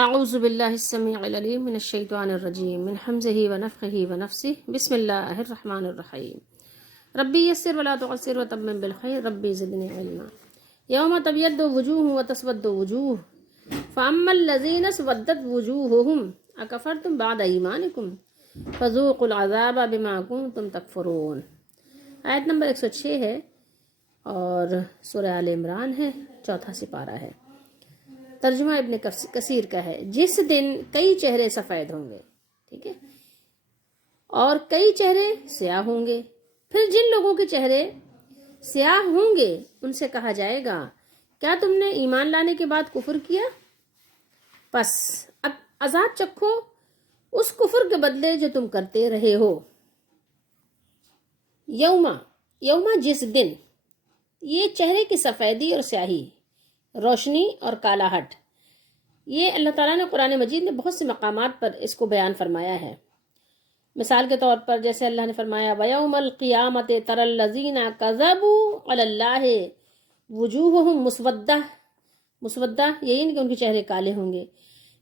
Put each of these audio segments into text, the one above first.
اعوذ باللہ السمیع العلیم من الشیطان الرجیم من حمزہ ونفخہ ونفثہ بسم اللہ الرحمن الرحیم ربی یسر ولا تعسر وتمم بالخیر ربی زدنی علما یوم تبیض وجوہ وتسود وجوہ فاما الذین اسودت وجوہہم اکفرتم بعد ایمانکم فذوقوا العذاب بما کنتم تکفرون۔ آیت نمبر 106 ہے اور سورہ آل عمران ہے، چوتھا سپارہ ہے۔ ترجمہ ابن کثیر کا ہے، جس دن کئی چہرے سفید ہوں گے، ٹھیک ہے، اور کئی چہرے سیاہ ہوں گے، پھر جن لوگوں کے چہرے سیاہ ہوں گے ان سے کہا جائے گا کیا تم نے ایمان لانے کے بعد کفر کیا؟ پس اب عذاب چکھو اس کفر کے بدلے جو تم کرتے رہے ہو۔ یوما جس دن، یہ چہرے کی سفیدی اور سیاہی، روشنی اور کالا ہٹ، یہ اللہ تعالیٰ نے قرآن مجید میں بہت سے مقامات پر اس کو بیان فرمایا ہے۔ مثال کے طور پر جیسے اللہ نے فرمایا وَيَوْمَ الْقِيَامَةِ تَرَى الَّذِينَ كَذَبُوا عَلَى اللَّهِ وُجُوهُهُمْ مسودہ، یہی نہیں کہ ان کے چہرے کالے ہوں گے۔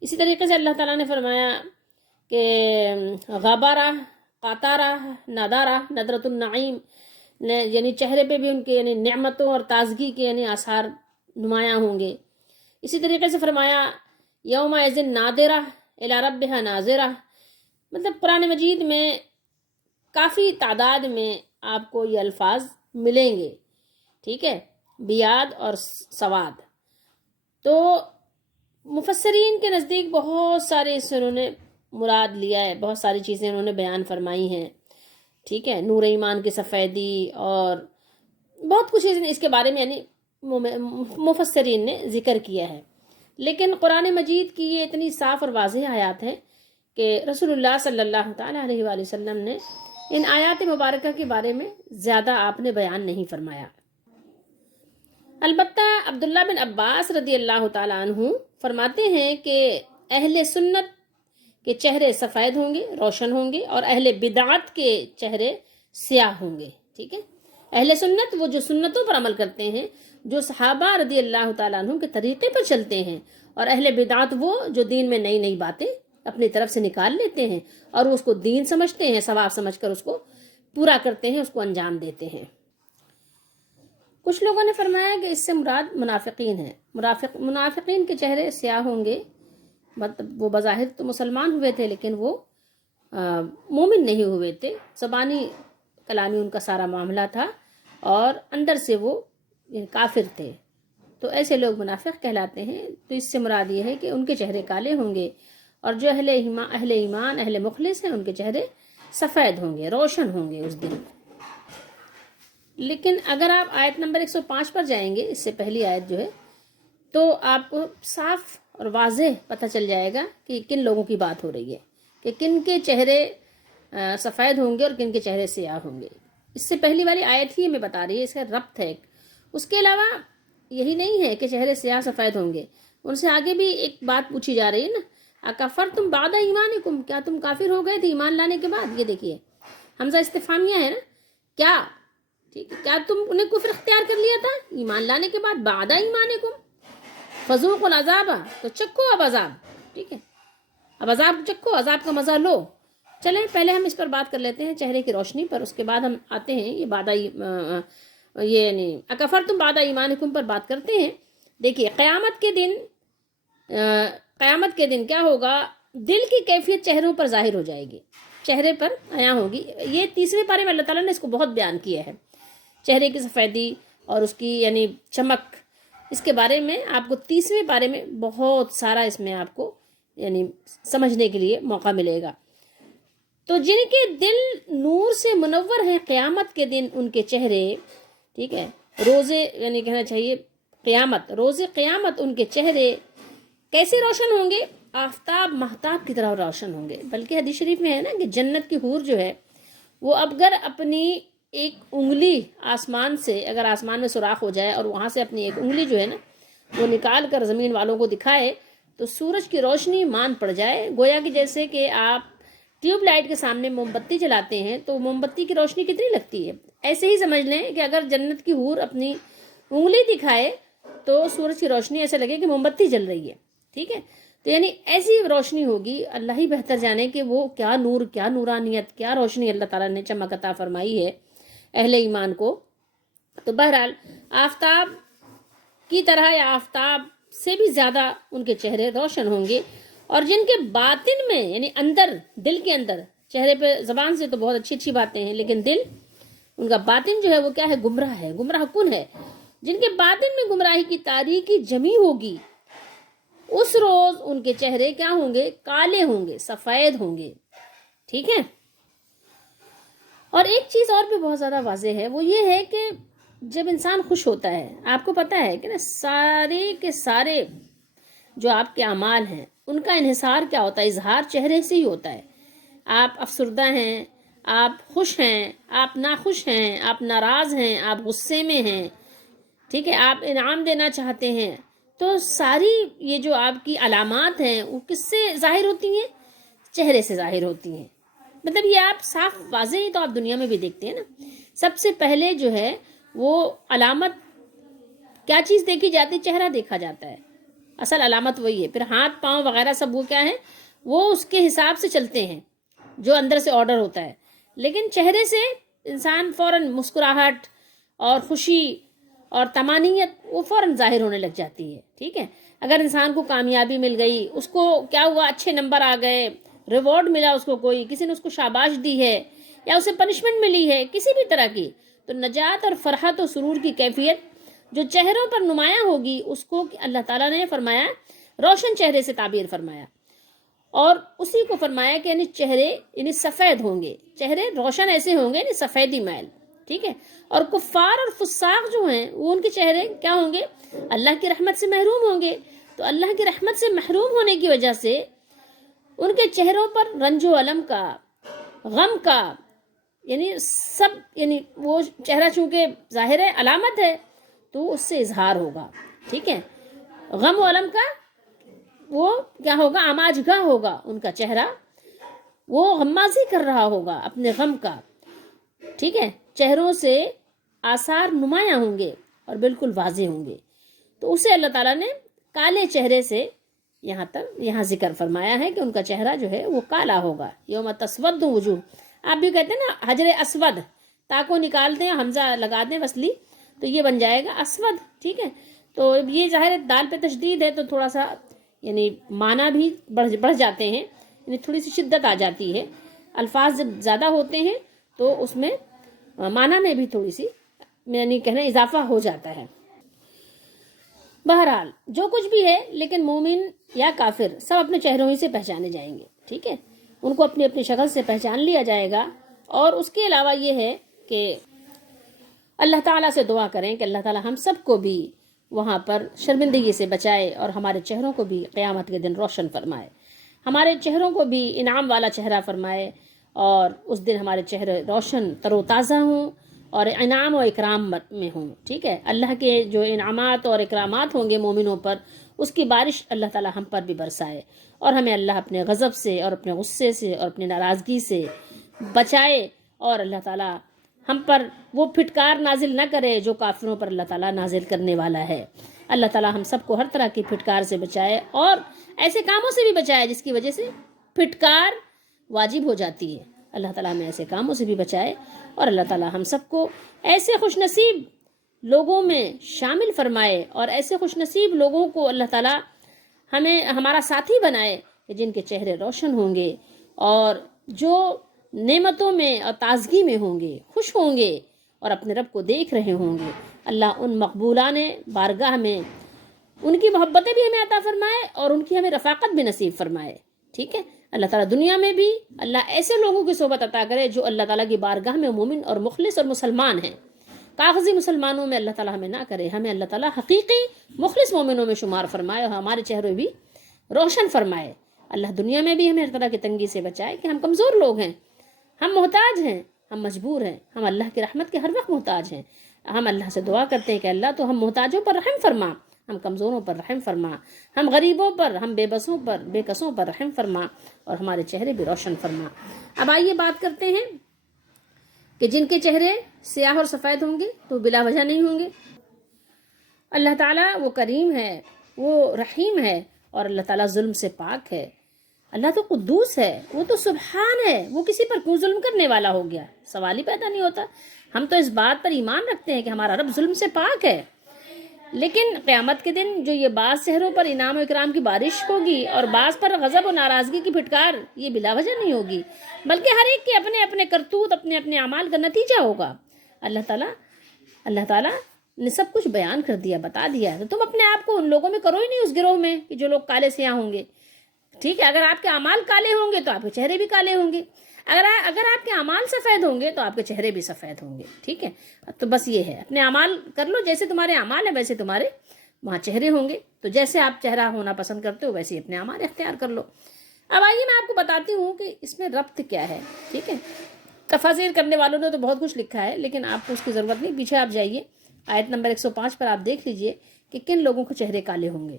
اسی طریقے سے اللہ تعالیٰ نے فرمایا کہ غبارہ، قاتارہ، نادارہ، ندرۃ النعیم، یعنی چہرے پہ بھی ان کے یعنی نعمتوں اور تازگی کے یعنی آثار نمایاں ہوں گے۔ اسی طریقے سے فرمایا یومئذ نادرہ الی ربہا ناظرہ، مطلب قرآن مجید میں کافی تعداد میں آپ کو یہ الفاظ ملیں گے، ٹھیک ہے، بیاد اور سواد۔ تو مفسرین کے نزدیک بہت سارے اس سے انہوں نے مراد لیا ہے، بہت ساری چیزیں انہوں نے بیان فرمائی ہیں، ٹھیک ہے، نور ایمان کی سفیدی اور بہت کچھ اس کے بارے میں یعنی مفسرین نے ذکر کیا ہے۔ لیکن قرآن مجید کی یہ اتنی صاف اور واضح آیات ہیں کہ رسول اللہ صلی اللہ تعالیٰ علیہ وآلہ وسلم نے ان آیات مبارکہ کے بارے میں زیادہ آپ نے بیان نہیں فرمایا۔ البتہ عبداللہ بن عباس رضی اللہ تعالیٰ عنہ فرماتے ہیں کہ اہل سنت کے چہرے سفید ہوں گے، روشن ہوں گے، اور اہل بدعت کے چہرے سیاہ ہوں گے، ٹھیک ہے۔ اہل سنت وہ جو سنتوں پر عمل کرتے ہیں، جو صحابہ رضی اللہ تعالیٰ عنہ کے طریقے پر چلتے ہیں، اور اہل بدعت وہ جو دین میں نئی نئی باتیں اپنی طرف سے نکال لیتے ہیں اور اس کو دین سمجھتے ہیں، ثواب سمجھ کر اس کو پورا کرتے ہیں، اس کو انجام دیتے ہیں۔ کچھ لوگوں نے فرمایا کہ اس سے مراد منافقین ہیں۔ منافقین کے چہرے سیاہ ہوں گے، مطلب وہ بظاہر تو مسلمان ہوئے تھے لیکن وہ مومن نہیں ہوئے تھے، زبانی کلامی ان کا سارا معاملہ تھا اور اندر سے وہ کافر تھے، تو ایسے لوگ منافق کہلاتے ہیں۔ تو اس سے مراد یہ ہے کہ ان کے چہرے کالے ہوں گے، اور جو اہل ایمان اہل مخلص ہیں ان کے چہرے سفید ہوں گے، روشن ہوں گے اس دن۔ لیکن اگر آپ آیت نمبر 105 پر جائیں گے، اس سے پہلی آیت جو ہے، تو آپ کو صاف اور واضح پتہ چل جائے گا کہ کن لوگوں کی بات ہو رہی ہے، کہ کن کے چہرے سفید ہوں گے اور کن کے چہرے سیاہ ہوں گے۔ اس سے پہلی والی آیت ہی ہمیں بتا رہی ہے، اس کا ربط ہے۔ اس کے علاوہ یہی نہیں ہے کہ چہرے سیاہ سفید ہوں گے، ان سے آگے بھی ایک بات پوچھی جا رہی ہے نا، اکفرتم بعد ایمانکم، کیا تم کافر ہو گئے تھے ایمان لانے کے بعد؟ یہ دیکھیے حمزہ استفہامیہ ہے نا، کیا، ٹھیک ہے، کیا تم نے کفر اختیار کر لیا تھا ایمان لانے کے بعد؟ بعد ایمانکم فذوقوا العذاب، تو چکھو اب عذاب، ٹھیک ہے، اب عذاب چکھو، عذاب کا مزہ لو۔ چلیں پہلے ہم اس پر بات کر لیتے ہیں چہرے کی روشنی پر، اس کے بعد ہم آتے ہیں یہ یعنی اکفرتم بعد ایمانکم پر بات کرتے ہیں۔ دیکھیے قیامت کے دن کیا ہوگا؟ دل کی کیفیت چہروں پر ظاہر ہو جائے گی، چہرے پر عیاں ہوگی۔ یہ تیسرے پارے میں اللہ تعالیٰ نے اس کو بہت بیان کیا ہے، چہرے کی سفیدی اور اس کی یعنی چمک، اس کے بارے میں آپ کو تیسرے پارے میں بہت سارا اس میں آپ کو یعنی سمجھنے کے لیے موقع ملے گا۔ تو جن کے دل نور سے منور ہیں قیامت کے دن ان کے چہرے، ٹھیک ہے، روزے یعنی کہنا چاہیے روز قیامت ان کے چہرے کیسے روشن ہوں گے؟ آفتاب مہتاب کی طرح روشن ہوں گے۔ بلکہ حدیث شریف میں ہے نا کہ جنت کی حور جو ہے وہ اگر اپنی ایک انگلی آسمان سے، اگر آسمان میں سوراخ ہو جائے اور وہاں سے اپنی ایک انگلی جو ہے نا وہ نکال کر زمین والوں کو دکھائے تو سورج کی روشنی مان پڑ جائے، گویا کہ جیسے کہ آپ ٹیوب لائٹ کے سامنے موم بتی جلاتے ہیں تو موم بتی کی روشنی کتنی لگتی ہے، ایسے ہی سمجھ لیں کہ اگر جنت کی حور اپنی انگلی دکھائے تو سورج کی روشنی ایسے لگے کہ موم بتی جل رہی ہے، ٹھیک ہے۔ تو یعنی ایسی روشنی ہوگی، اللہ ہی بہتر جانے کہ وہ کیا نور، کیا نورانیت، کیا روشنی اللہ تعالیٰ نے چمک عطا فرمائی ہے اہل ایمان کو۔ تو بہرحال آفتاب کی طرح یا آفتاب سے بھی زیادہ ان کے چہرے روشن ہوں گے، اور جن کے باطن میں یعنی اندر، دل کے اندر، چہرے پہ زبان سے تو بہت اچھی اچھی باتیں ہیں، لیکن دل، ان کا باطن جو ہے وہ کیا ہے؟ گمراہ ہے، گمراہ کن ہے۔ جن کے باطن میں گمراہی کی تاریکی جمی ہوگی، اس روز ان کے چہرے کیا ہوں گے؟ کالے ہوں گے، سفید ہوں گے، ٹھیک ہے۔ اور ایک چیز اور بھی بہت زیادہ واضح ہے، وہ یہ ہے کہ جب انسان خوش ہوتا ہے، آپ کو پتہ ہے کہ نا سارے کے سارے جو آپ کے اعمال ہیں ان کا انحصار کیا ہوتا ہے؟ اظہار چہرے سے ہی ہوتا ہے۔ آپ افسردہ ہیں، آپ خوش ہیں، آپ ناخوش ہیں، آپ ناراض ہیں، آپ غصے میں ہیں، ٹھیک ہے، آپ انعام دینا چاہتے ہیں، تو ساری یہ جو آپ کی علامات ہیں وہ کس سے ظاہر ہوتی ہیں؟ چہرے سے ظاہر ہوتی ہیں۔ مطلب یہ آپ صاف واضح ہی تو آپ دنیا میں بھی دیکھتے ہیں نا، سب سے پہلے جو ہے وہ علامت کیا چیز دیکھی جاتی؟ چہرہ دیکھا جاتا ہے، اصل علامت وہی ہے۔ پھر ہاتھ پاؤں وغیرہ سب وہ کیا ہے؟ وہ اس کے حساب سے چلتے ہیں جو اندر سے آرڈر ہوتا ہے، لیکن چہرے سے انسان فوراً مسکراہٹ اور خوشی اور طمانینت وہ فوراً ظاہر ہونے لگ جاتی ہے، ٹھیک ہے۔ اگر انسان کو کامیابی مل گئی، اس کو کیا ہوا؟ اچھے نمبر آ گئے، ریوارڈ ملا اس کو، کوئی کسی نے اس کو شاباش دی ہے یا اسے پنشمنٹ ملی ہے کسی بھی طرح کی، تو نجات اور فرحت و سرور کی کیفیت جو چہروں پر نمایاں ہوگی اس کو اللہ تعالیٰ نے فرمایا روشن چہرے سے تعبیر فرمایا، اور اسی کو فرمایا کہ یعنی چہرے یعنی سفید ہوں گے، چہرے روشن ایسے ہوں گے یعنی سفیدی میل، ٹھیک ہے۔ اور کفار اور فساق جو ہیں وہ ان کے چہرے کیا ہوں گے؟ اللہ کی رحمت سے محروم ہوں گے۔ تو اللہ کی رحمت سے محروم ہونے کی وجہ سے ان کے چہروں پر رنج و الم کا، غم کا، یعنی سب، یعنی وہ چہرہ چونکہ ظاہر ہے، علامت ہے، تو اس سے اظہار ہوگا، ٹھیک ہے۔ غم و علم کا وہ کیا ہوگا؟ آماج گاہ ہوگا ان کا چہرہ، وہ غمازی کر رہا ہوگا اپنے غم کا، ٹھیک ہے۔ چہروں سے آثار نمایاں ہوں گے اور بالکل واضح ہوں گے، تو اسے اللہ تعالیٰ نے کالے چہرے سے یہاں ذکر فرمایا ہے کہ ان کا چہرہ جو ہے وہ کالا ہوگا۔ یوم تسود وجوہ، آپ بھی کہتے ہیں نا حجر اسود، تا کو نکال دیں، حمزہ لگا دیں وصلی، تو یہ بن جائے گا اسود، ٹھیک ہے۔ تو یہ ظاہر دال پہ تشدید ہے تو تھوڑا سا یعنی معنی بھی بڑھ جاتے ہیں، یعنی تھوڑی سی شدت آ جاتی ہے، الفاظ جب زیادہ ہوتے ہیں تو اس میں معنی میں بھی تھوڑی سی یعنی کہنا اضافہ ہو جاتا ہے۔ بہرحال جو کچھ بھی ہے، لیکن مومن یا کافر سب اپنے چہروں ہی سے پہچانے جائیں گے، ٹھیک ہے، ان کو اپنی اپنی شکل سے پہچان لیا جائے گا۔ اور اس کے علاوہ یہ ہے کہ اللہ تعالیٰ سے دعا کریں کہ اللہ تعالیٰ ہم سب کو بھی وہاں پر شرمندگی سے بچائے اور ہمارے چہروں کو بھی قیامت کے دن روشن فرمائے، ہمارے چہروں کو بھی انعام والا چہرہ فرمائے، اور اس دن ہمارے چہرے روشن تر و تازہ ہوں اور انعام و اکرام میں ہوں، ٹھیک ہے۔ اللہ کے جو انعامات اور اکرامات ہوں گے مومنوں پر، اس کی بارش اللہ تعالیٰ ہم پر بھی برسائے، اور ہمیں اللہ اپنے غضب سے اور اپنے غصے سے اور اپنی ناراضگی سے بچائے، اور اللہ تعالیٰ ہم پر وہ پھٹکار نازل نہ کرے جو کافروں پر اللہ تعالیٰ نازل کرنے والا ہے۔ اللہ تعالیٰ ہم سب کو ہر طرح کی پھٹکار سے بچائے، اور ایسے کاموں سے بھی بچائے جس کی وجہ سے پھٹکار واجب ہو جاتی ہے۔ اللہ تعالیٰ ہمیں ایسے کاموں سے بھی بچائے، اور اللہ تعالیٰ ہم سب کو ایسے خوش نصیب لوگوں میں شامل فرمائے، اور ایسے خوش نصیب لوگوں کو اللہ تعالیٰ ہمیں ہمارا ساتھی بنائے کہ جن کے چہرے روشن ہوں گے اور جو نعمتوں میں اور تازگی میں ہوں گے، خوش ہوں گے اور اپنے رب کو دیکھ رہے ہوں گے۔ اللہ ان مقبولان بارگاہ میں ان کی محبتیں بھی ہمیں عطا فرمائے اور ان کی ہمیں رفاقت بھی نصیب فرمائے، ٹھیک ہے۔ اللہ تعالیٰ دنیا میں بھی اللہ ایسے لوگوں کی صحبت عطا کرے جو اللہ تعالیٰ کی بارگاہ میں مومن اور مخلص اور مسلمان ہیں، کاغذی مسلمانوں میں اللہ تعالیٰ ہمیں نہ کرے، ہمیں اللہ تعالیٰ حقیقی مخلص مومنوں میں شمار فرمائے اور ہمارے چہرے بھی روشن فرمائے۔ اللہ دنیا میں بھی ہمیں ہر طرح کی تنگی سے بچائے کہ ہم کمزور لوگ ہیں، ہم محتاج ہیں، ہم مجبور ہیں، ہم اللہ کی رحمت کے ہر وقت محتاج ہیں۔ ہم اللہ سے دعا کرتے ہیں کہ اللہ تو ہم محتاجوں پر رحم فرما، ہم کمزوروں پر رحم فرما، ہم غریبوں پر، ہم بے بسوں پر، بے کسوں پر رحم فرما، اور ہمارے چہرے بھی روشن فرما۔ اب آئیے بات کرتے ہیں کہ جن کے چہرے سیاہ اور سفید ہوں گے تو بلا وجہ نہیں ہوں گے۔ اللہ تعالیٰ وہ کریم ہے، وہ رحیم ہے، اور اللہ تعالیٰ ظلم سے پاک ہے. اللہ تو قدوس ہے, وہ تو سبحان ہے, وہ کسی پر کیوں ظلم کرنے والا ہو گیا؟ سوال ہی پیدا نہیں ہوتا. ہم تو اس بات پر ایمان رکھتے ہیں کہ ہمارا رب ظلم سے پاک ہے, لیکن قیامت کے دن جو یہ بعض چہروں پر انعام و اکرام کی بارش ہوگی اور بعض پر غضب و ناراضگی کی پھٹکار, یہ بلا وجہ نہیں ہوگی, بلکہ ہر ایک کے اپنے اپنے کرتوت, اپنے اپنے اعمال کا نتیجہ ہوگا. اللہ تعالیٰ نے سب کچھ بیان کر دیا, بتا دیا. تو تم اپنے آپ کو ان لوگوں میں کرو ہی نہیں, اس گروہ میں کہ جو لوگ کالے سیاہ ہوں گے. ٹھیک ہے, اگر آپ کے اعمال کالے ہوں گے تو آپ کے چہرے بھی کالے ہوں گے. اگر آپ کے اعمال سفید ہوں گے تو آپ کے چہرے بھی سفید ہوں گے. ٹھیک ہے, تو بس یہ ہے, اپنے اعمال کر لو, جیسے تمہارے اعمال ہیں ویسے تمہارے وہاں چہرے ہوں گے. تو جیسے آپ چہرہ ہونا پسند کرتے ہو ویسے اپنے اعمال اختیار کر لو. اب آئیے میں آپ کو بتاتی ہوں کہ اس میں ربط کیا ہے. ٹھیک ہے, تفاسیر کرنے والوں نے تو بہت کچھ لکھا ہے, لیکن آپ کو اس کی ضرورت نہیں. پیچھے آپ جائیے, آیت نمبر 105 پر آپ دیکھ لیجئے کہ کن لوگوں کے چہرے کالے ہوں گے.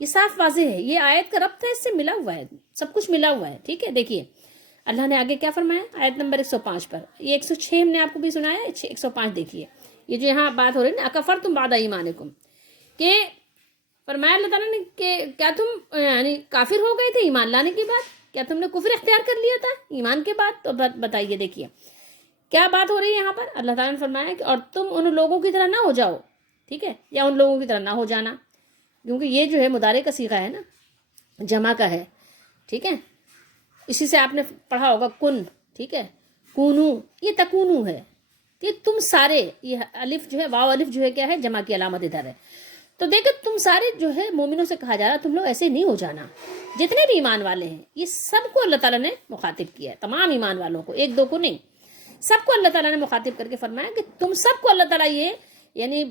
یہ صاف واضح ہے, یہ آیت کا ربط ہے, اس سے ملا ہوا ہے, سب کچھ ملا ہوا ہے. ٹھیک ہے, دیکھیے اللہ نے آگے کیا فرمایا آیت نمبر 105 پر. یہ 106 ہم نے آپ کو بھی سنایا, 105 دیکھیے. یہ جو یہاں بات ہو رہی ہے نا, اکفرتم بعد ایمانکم, کہ فرمایا اللہ تعالیٰ نے کہ کیا تم یعنی کافر ہو گئے تھے ایمان لانے کے بعد, کیا تم نے کفر اختیار کر لیا تھا ایمان کے بعد؟ تو بتائیے, دیکھیے کیا بات ہو رہی ہے یہاں پر. اللہ تعالیٰ نے فرمایا کہ اور تم ان لوگوں کی طرح نہ ہو جاؤ. ٹھیک ہے, یا ان لوگوں کی طرح نہ ہو جانا, کیونکہ یہ جو ہے مضارع کا صیغہ ہے نا, جمع کا ہے. ٹھیک ہے, اسی سے آپ نے پڑھا ہوگا کن. ٹھیک ہے, کونو, یہ تکونو ہے کہ تم سارے, یہ الف جو ہے واو الف جو ہے کیا ہے, جمع کی علامت ادھر ہے. تو دیکھو تم سارے جو ہے مومنوں سے کہا جا رہا تم لوگ ایسے نہیں ہو جانا. جتنے بھی ایمان والے ہیں یہ سب کو اللہ تعالیٰ نے مخاطب کیا ہے, تمام ایمان والوں کو, ایک دو کو نہیں, سب کو اللہ تعالیٰ نے مخاطب کر کے فرمایا کہ تم سب کو اللہ تعالیٰ یہ یعنی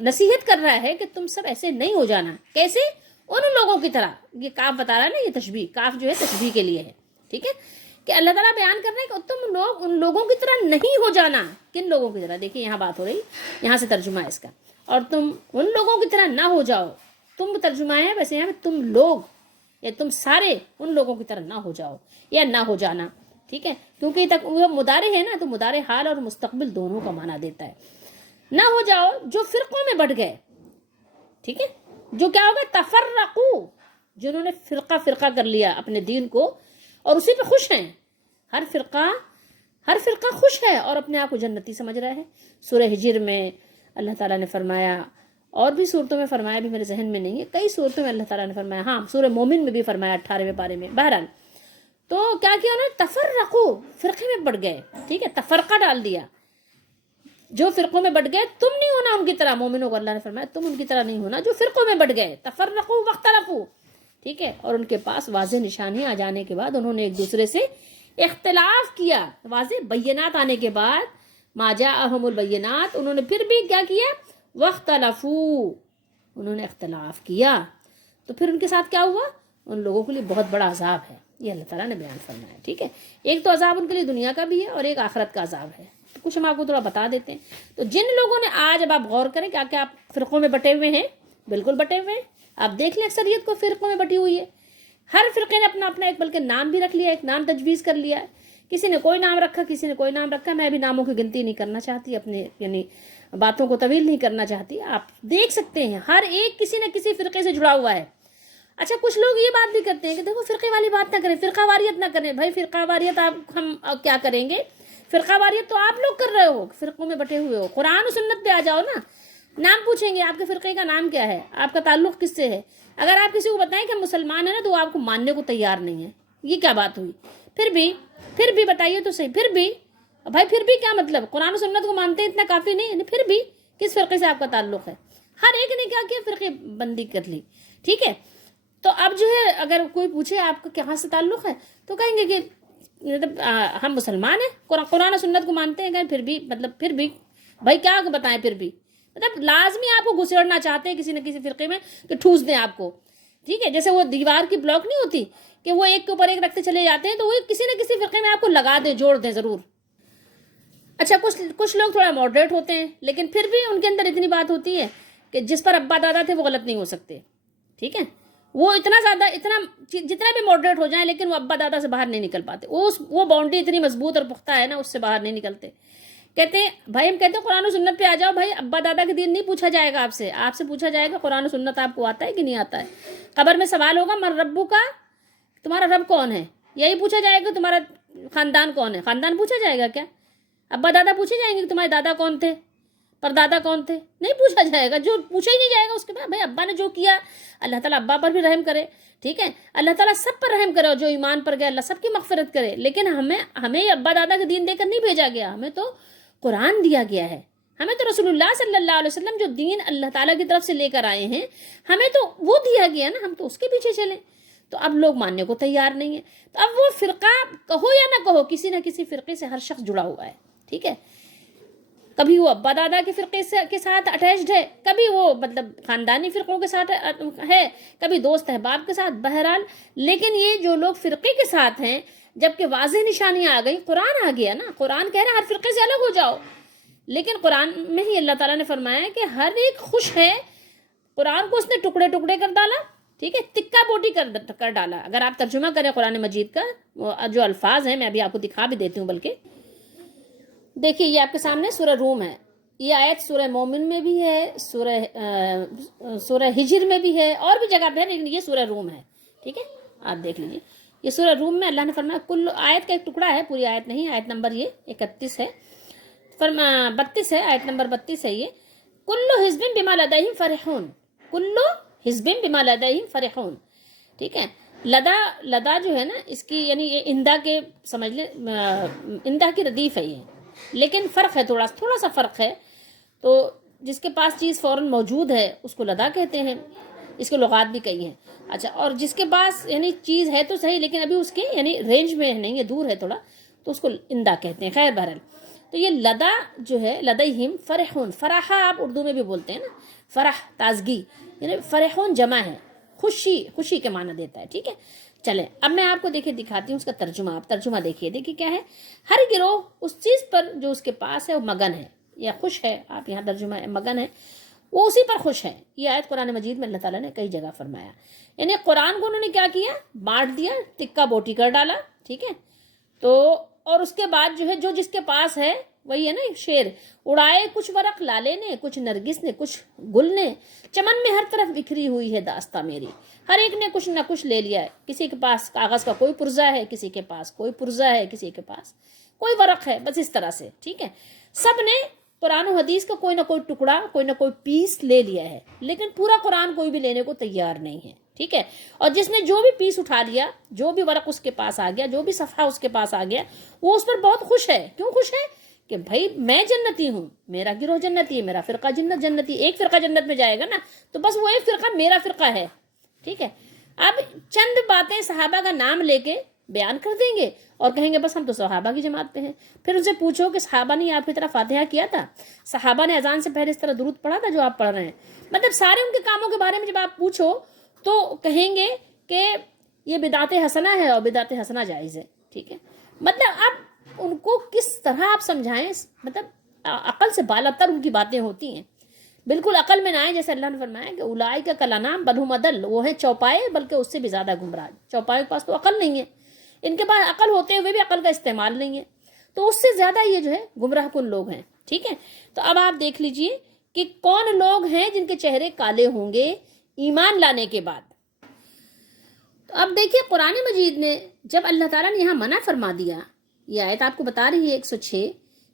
نصیحت کر رہا ہے کہ تم سب ایسے نہیں ہو جانا. کیسے؟ ان لوگوں کی طرح. یہ کاف بتا رہا ہے نا, یہ تشبیہ, کاف جو ہے تشبیہ کے لیے ہے. ٹھیک ہے, کہ اللہ تعالیٰ بیان کر رہے ہیں کہ تم لوگ ان لوگوں کی طرح نہیں ہو جانا. کن لوگوں کی طرح؟ دیکھیے یہاں بات ہو رہی, یہاں سے ترجمہ ہے اس کا, اور تم ان لوگوں کی طرح نہ ہو جاؤ. تم ترجمہ ہے, ویسے یہاں پہ تم لوگ یا تم سارے ان لوگوں کی طرح نہ ہو جاؤ یا نہ ہو جانا. ٹھیک ہے, کیونکہ تک وہ مضارع ہے نا, تو مضارع حال اور مستقبل دونوں کا معنی دیتا ہے. نہ ہو جاؤ جو فرقوں میں بٹ گئے. ٹھیک ہے, جو کیا ہوگا, تفرقو, جنہوں نے فرقہ فرقہ کر لیا اپنے دین کو اور اسی پہ خوش ہیں. ہر فرقہ خوش ہے اور اپنے آپ کو جنتی سمجھ رہا ہے. سورہ ہجر میں اللہ تعالیٰ نے فرمایا, اور بھی صورتوں میں فرمایا, بھی میرے ذہن میں نہیں ہے, کئی صورتوں میں اللہ تعالیٰ نے فرمایا. ہاں, سورہ مومن میں بھی فرمایا 18ویں پارے میں. بہرحال تو کیا کیا انہوں نے, تفرقو, فرقے میں بٹ گئے. ٹھیک ہے, تفرقہ ڈال دیا, جو فرقوں میں بٹ گئے تم نہیں ہونا ان کی طرح. مومنوں کو اللہ نے فرمایا تم ان کی طرح نہیں ہونا جو فرقوں میں بٹ گئے. تفرقو واختلفو. ٹھیک ہے, اور ان کے پاس واضح نشانیاں آ جانے کے بعد انہوں نے ایک دوسرے سے اختلاف کیا. واضح بینات آنے کے بعد, ما جاءہم البینات, انہوں نے پھر بھی کیا کیا, واختلفو, انہوں نے اختلاف کیا. تو پھر ان کے ساتھ کیا ہوا, ان لوگوں کے لیے بہت بڑا عذاب ہے. یہ اللہ تعالیٰ نے بیان فرمایا. ٹھیک ہے, ایک تو عذاب ان کے لیے دنیا کا بھی ہے اور ایک آخرت کا عذاب ہے. تو کچھ ہم آپ کو تھوڑا بتا دیتے ہیں. تو جن لوگوں نے, آج اب آپ غور کریں کیا کیا آپ فرقوں میں بٹے ہوئے ہیں, بالکل بٹے ہوئے ہیں. آپ دیکھ لیں اکثریت کو فرقوں میں بٹی ہوئی ہے. ہر فرقے نے اپنا اپنا ایک بلکہ نام بھی رکھ لیا, ایک نام تجویز کر لیا ہے. کسی نے کوئی نام رکھا, کسی نے کوئی نام رکھا. میں بھی ناموں کی گنتی نہیں کرنا چاہتی, اپنے یعنی باتوں کو طویل نہیں کرنا چاہتی. آپ دیکھ سکتے ہیں ہر ایک کسی نہ کسی فرقے سے جڑا ہوا ہے. اچھا, کچھ لوگ یہ بات بھی کرتے ہیں کہ دیکھو فرقے والی بات نہ کریں, فرقہ واریت نہ کریں. بھائی فرقہ واریت ہم کیا کریں گے, فرقہ واریت تو آپ لوگ کر رہے ہو, فرقوں میں بٹے ہوئے ہو. قرآن و سنت پہ آ جاؤ نا. نام پوچھیں گے آپ کے فرقے کا نام کیا ہے, آپ کا تعلق کس سے ہے. اگر آپ کسی کو بتائیں کہ ہم مسلمان ہیں نا, تو وہ آپ کو ماننے کو تیار نہیں ہے. یہ کیا بات ہوئی؟ پھر بھی بتائیے تو صحیح, پھر بھی کیا مطلب, قرآن و سنت کو مانتے ہیں اتنا کافی نہیں, پھر بھی کس فرقے سے آپ کا تعلق ہے. ہر ایک نے کیا کیا, فرقے بندی کر لی. ٹھیک ہے, تو اب جو ہے اگر کوئی پوچھے آپ کا کہاں سے تعلق ہے, تو کہیں گے کہ مطلب ہم مسلمان ہیں, قرآن و سنت کو مانتے ہیں. پھر بھی بھائی کیا بتائیں, پھر بھی مطلب لازمی آپ کو گھسیڑنا چاہتے ہیں کسی نہ کسی فرقے میں کہ ٹھوس دیں آپ کو. ٹھیک ہے, جیسے وہ دیوار کی بلاک نہیں ہوتی کہ وہ ایک کے اوپر ایک رکھتے چلے جاتے ہیں, تو وہ کسی نہ کسی فرقے میں آپ کو لگا دیں, جوڑ دیں ضرور. اچھا, کچھ لوگ تھوڑا ماڈریٹ ہوتے ہیں, لیکن پھر بھی ان کے اندر اتنی بات ہوتی ہے کہ جس پر ابا دادا تھے وہ غلط نہیں ہو سکتے. ٹھیک ہے, وہ اتنا جتنا بھی ماڈریٹ ہو جائیں, لیکن وہ ابا دادا سے باہر نہیں نکل پاتے. وہ باؤنڈری اتنی مضبوط اور پختہ ہے نا, اس سے باہر نہیں نکلتے. کہتے ہیں بھائی، ہم کہتے ہیں قرآن و سنت پہ آ جاؤ. بھائی ابا دادا کے دین نہیں پوچھا جائے گا آپ سے پوچھا جائے گا قرآن و سنت آپ کو آتا ہے کہ نہیں آتا ہے. قبر میں سوال ہوگا من ربو کا، تمہارا رب کون ہے. یہی پوچھا جائے گا تمہارا خاندان کون ہے. خاندان پوچھا جائے گا کیا؟ ابا دادا پوچھے جائیں گے کہ تمہارے دادا کون تھے، پر دادا کون تھے؟ نہیں پوچھا جائے گا. جو پوچھا ہی نہیں جائے گا اس کے بعد. بھائی ابا نے جو کیا، اللہ تعالیٰ ابا پر بھی رحم کرے، ٹھیک ہے، اللہ تعالیٰ سب پر رحم کرے، اور جو ایمان پر گئے اللہ سب کی مغفرت کرے. لیکن ہمیں ابا دادا کا دین دے کر نہیں بھیجا گیا، ہمیں تو قرآن دیا گیا ہے. ہمیں تو رسول اللہ صلی اللہ علیہ وسلم جو دین اللہ تعالیٰ کی طرف سے لے کر آئے ہیں، ہمیں تو وہ دیا گیا نا، ہم تو اس کے پیچھے چلیں. تو اب لوگ ماننے کو تیار نہیں ہیں. تو اب وہ فرقہ کہو یا نہ کہو، کسی نہ کسی فرقے سے ہر شخص جڑا ہوا ہے، ٹھیک ہے. کبھی وہ ابا دادا کے فرقے کے ساتھ اٹیچڈ ہے، کبھی وہ مطلب خاندانی فرقوں کے ساتھ ہے، کبھی دوست احباب کے ساتھ. بہرحال لیکن یہ جو لوگ فرقے کے ساتھ ہیں، جبکہ واضح نشانیاں آ گئی، قرآن آ گیا نا، قرآن کہہ رہا ہے ہر فرقے سے الگ ہو جاؤ. لیکن قرآن میں ہی اللہ تعالیٰ نے فرمایا کہ ہر ایک خوش ہے. قرآن کو اس نے ٹکڑے ٹکڑے کر ڈالا، ٹھیک ہے، تکا بوٹی کر ڈالا. اگر آپ ترجمہ کریں قرآن مجید کا جو الفاظ ہیں، میں ابھی آپ کو دکھا بھی دیتی ہوں. بلکہ دیکھیے یہ آپ کے سامنے سورہ روم ہے. یہ آیت سورہ مومن میں بھی ہے، سورہ ہجر میں بھی ہے، اور بھی جگہ پہ ہے، لیکن یہ سورہ روم ہے، ٹھیک ہے. آپ دیکھ لیجیے یہ سورہ روم میں اللہ نے فرمایا، کل آیت کا ایک ٹکڑا ہے، پوری آیت نہیں. آیت نمبر یہ 31 ہے، 32 ہے، آیت نمبر 32 ہے. یہ کلو حزب بما لدیہم فرحون، کلو حزب بما لدیہم فرحون، ٹھیک ہے. لدا جو ہے نا، اس کی یعنی یہ اندا کے سمجھ لیں، اندا کی ردیف ہے یہ. لیکن فرق ہے، تھوڑا سا فرق ہے. تو جس کے پاس چیز فوراً موجود ہے اس کو لدا کہتے ہیں. اس کے لغات بھی کئی ہیں. اچھا، اور جس کے پاس یعنی چیز ہے تو صحیح، لیکن ابھی اس کے یعنی رینج میں نہیں ہے، دور ہے تھوڑا، تو اس کو اندا کہتے ہیں. خیر بہرحال، تو یہ لدا جو ہے، لدیہم فرحون، فراحہ آپ اردو میں بھی بولتے ہیں نا، فرح تازگی، یعنی فرحون جمع ہے، خوشی کے معنی دیتا ہے، ٹھیک ہے. چلیں اب میں آپ کو دکھاتی ہوں اس کا ترجمہ. آپ ترجمہ دیکھیے کیا ہے. ہر گروہ اس چیز پر جو اس کے پاس ہے وہ مگن ہے یا خوش ہے. آپ یہاں ترجمہ ہے مگن ہے، وہ اسی پر خوش ہے. یہ آیت قرآن مجید میں اللہ تعالیٰ نے کئی جگہ فرمایا. یعنی قرآن کو انہوں نے کیا کیا، بانٹ دیا، تکا بوٹی کر ڈالا، ٹھیک ہے. تو اور اس کے بعد جو ہے جو جس کے پاس ہے، وہی ہے نا ایک شعر، اڑائے کچھ ورق لالے نے، کچھ نرگس نے، کچھ گل نے، چمن میں ہر طرف بکھری ہوئی ہے داستہ میری. ہر ایک نے کچھ نہ کچھ لے لیا ہے. کسی کے پاس کاغذ کا کوئی پرزہ ہے، کسی کے پاس کوئی پرزہ ہے، کسی کے پاس کوئی ورق ہے، بس اس طرح سے، ٹھیک ہے. سب نے قرآن و حدیث کا کوئی نہ کوئی ٹکڑا، کوئی نہ کوئی پیس لے لیا ہے، لیکن پورا قرآن کوئی بھی لینے کو تیار نہیں ہے، ٹھیک ہے. اور جس نے جو بھی پیس اٹھا لیا، جو بھی ورق اس کے پاس آ گیا، جو بھی صفحہ اس کے پاس آ گیا، وہ اس پر بہت خوش ہے. کیوں خوش ہے؟ کہ بھائی میں جنتی ہوں، میرا گروہ جنتی ہے، میرا فرقہ جنتی. ایک فرقہ جنت میں جائے گا نا، تو بس وہ ایک فرقہ میرا فرقہ ہے، ٹھیک ہے. اب چند باتیں صحابہ کا نام لے کے بیان کر دیں گے اور کہیں گے بس ہم تو صحابہ کی جماعت پہ ہیں. پھر ان سے پوچھو کہ صحابہ نے آپ کی طرح فاتحہ کیا تھا؟ صحابہ نے اذان سے پہلے اس طرح درود پڑھا تھا جو آپ پڑھ رہے ہیں؟ مطلب سارے ان کے کاموں کے بارے میں جب آپ پوچھو تو کہیں گے کہ یہ بدعت حسنہ ہے اور بدعت حسنہ جائز ہے، ٹھیک ہے. مطلب اب ان کو کس طرح آپ سمجھائیں، مطلب عقل سے بالا تر ان کی باتیں ہوتی ہیں، بالکل عقل میں نہ آئے. جیسے اللہ نے فرمایا کہ اولئک کا کلانام بل هم اضل، وہ ہیں چوپائے بلکہ اس سے بھی زیادہ گمراہ. چوپائے کے پاس تو عقل نہیں ہے، ان کے پاس عقل ہوتے ہوئے بھی عقل کا استعمال نہیں ہے، تو اس سے زیادہ یہ جو ہے گمراہ کن لوگ ہیں، ٹھیک ہے. تو اب آپ دیکھ لیجئے کہ کون لوگ ہیں جن کے چہرے کالے ہوں گے ایمان لانے کے بعد. تو اب دیکھیے قرآن مجید نے جب اللہ تعالیٰ نے یہاں منع فرما دیا، یہ آیت آپ کو بتا رہی ہے 106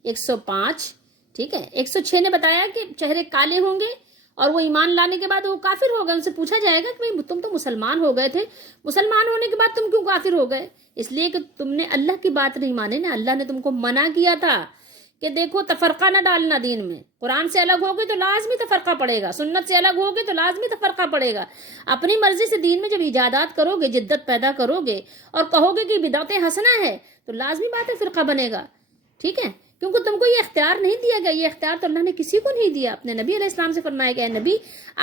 105، ٹھیک ہے. 106 نے بتایا کہ چہرے کالے ہوں گے اور وہ ایمان لانے کے بعد وہ کافر ہو گئے. ان سے پوچھا جائے گا کہ تم تو مسلمان ہو گئے تھے، مسلمان ہونے کے بعد تم کیوں کافر ہو گئے؟ اس لیے کہ تم نے اللہ کی بات نہیں مانے نا. اللہ نے تم کو منع کیا تھا کہ دیکھو تفرقہ نہ ڈالنا دین میں. قرآن سے الگ ہوگے تو لازمی تفرقہ پڑے گا، سنت سے الگ ہوگے تو لازمی تفرقہ پڑے گا. اپنی مرضی سے دین میں جب ایجادات کرو گے، جدت پیدا کرو گے اور کہو گے کہ بدعت حسنہ ہے، تو لازمی بات ہے فرقہ بنے گا، ٹھیک ہے. کیونکہ تم کو یہ اختیار نہیں دیا گیا، یہ اختیار تو اللہ نے کسی کو نہیں دیا. اپنے نبی علیہ السلام سے فرمایا کہ اے نبی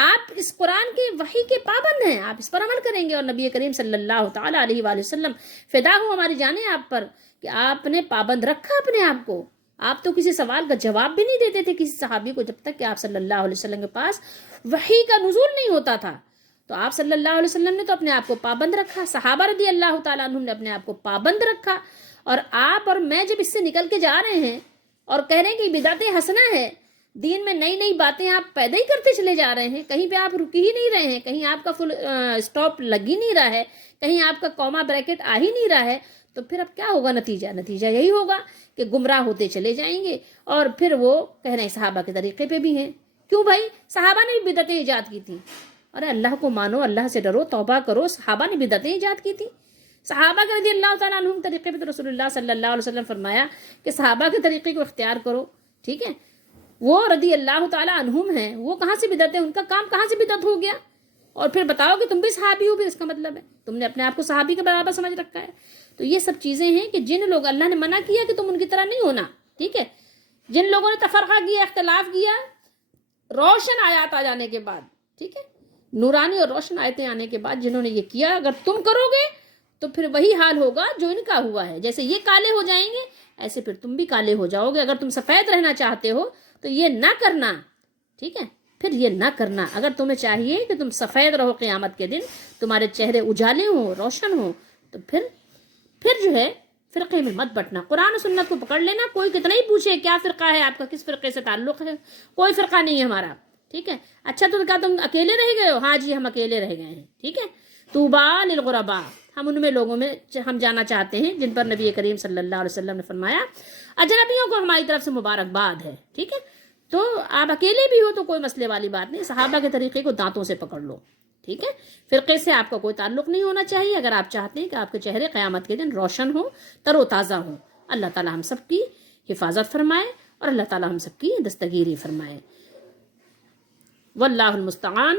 آپ اس قرآن کے وحی کے پابند ہیں، آپ اس پر عمل کریں گے. اور نبی کریم صلی اللہ تعالیٰ علیہ وآلہ وسلم فدا ہو ہماری جانیں آپ پر کہ آپ نے پابند رکھا اپنے آپ کو. آپ تو کسی سوال کا جواب بھی نہیں دیتے تھے کسی صحابی کو جب تک کہ آپ صلی اللہ علیہ وسلم کے پاس وحی کا نزول نہیں ہوتا تھا. تو آپ صلی اللہ علیہ وسلم نے تو اپنے آپ کو پابند رکھا، صحابہ رضی اللہ تعالیٰ عنہ نے اپنے آپ کو پابند رکھا. اور آپ اور میں جب اس سے نکل کے جا رہے ہیں اور کہہ رہے ہیں کہ بدعت حسنہ ہے، دین میں نئی نئی باتیں آپ پیدا ہی کرتے چلے جا رہے ہیں، کہیں پہ آپ رک ہی نہیں رہے ہیں، کہیں آپ کا فل اسٹاپ لگ ہی نہیں رہا ہے، کہیں آپ کا کوما بریکٹ آ ہی نہیں رہا ہے، تو پھر اب کیا ہوگا نتیجہ یہی ہوگا کہ گمراہ ہوتے چلے جائیں گے۔ اور پھر وہ کہہ رہے ہیں صحابہ کے طریقے پہ بھی ہیں۔ کیوں بھائی؟ صحابہ نے بھی بدعتیں ایجاد کی تھیں۔ ارے اللہ کو مانو، اللہ سے ڈرو، توبہ کرو، صحابہ نے بدعتیں ایجاد کی تھی۔ صحابہ کے رضی اللہ تعالیٰ عنہم طریقے پہ تو رسول اللہ صلی اللہ علیہ وسلم فرمایا کہ صحابہ کے طریقے کو اختیار کرو، ٹھیک ہے؟ وہ رضی اللہ تعالیٰ عنہم ہیں، وہ کہاں سے بدعت ہے؟ ان کا کام کہاں سے بدعت ہو گیا؟ اور پھر بتاؤ کہ تم بھی صحابی ہو، پھر اس کا مطلب ہے تم نے اپنے آپ کو صحابی کے برابر سمجھ رکھا ہے۔ تو یہ سب چیزیں ہیں کہ جن لوگ اللہ نے منع کیا کہ تم ان کی طرح نہیں ہونا، ٹھیک ہے؟ جن لوگوں نے تفرقہ کیا، اختلاف کیا، روشن آیات آ جانے کے بعد، ٹھیک ہے، نورانی اور روشن آیتیں آنے کے بعد جنہوں نے یہ کیا، اگر تم کرو گے تو پھر وہی حال ہوگا جو ان کا ہوا ہے۔ جیسے یہ کالے ہو جائیں گے ایسے پھر تم بھی کالے ہو جاؤ گے۔ اگر تم سفید رہنا چاہتے ہو تو یہ نہ کرنا، ٹھیک ہے؟ پھر یہ نہ کرنا۔ اگر تمہیں چاہیے کہ تم سفید رہو قیامت کے دن، تمہارے چہرے اجالے ہوں، روشن ہوں، تو پھر جو ہے فرقے میں مت بٹنا، قرآن و سنت کو پکڑ لینا۔ کوئی کتنا ہی پوچھے کیا فرقہ ہے آپ کا، کس فرقے سے تعلق ہے، کوئی فرقہ نہیں ہے ہمارا، ٹھیک ہے؟ اچھا تو کیا تم اکیلے رہ گئے ہو؟ ہاں جی ہم اکیلے رہ گئے ہیں، ٹھیک ہے؟ طوبیٰ للغرباء، ہم ان میں لوگوں میں ہم جانا چاہتے ہیں جن پر نبی کریم صلی اللہ علیہ وسلم نے فرمایا اجنبیوں کو ہماری طرف سے مبارکباد ہے، ٹھیک ہے؟ تو آپ اکیلے بھی ہو تو کوئی مسئلے والی بات نہیں، صحابہ کے طریقے کو دانتوں سے پکڑ لو، ٹھیک ہے؟ فرقے سے آپ کا کوئی تعلق نہیں ہونا چاہیے اگر آپ چاہتے ہیں کہ آپ کے چہرے قیامت کے دن روشن ہوں، تر و تازہ ہوں۔ اللہ تعالی ہم سب کی حفاظت فرمائے اور اللہ تعالی ہم سب کی دستگیری فرمائے۔ واللہ المستعان۔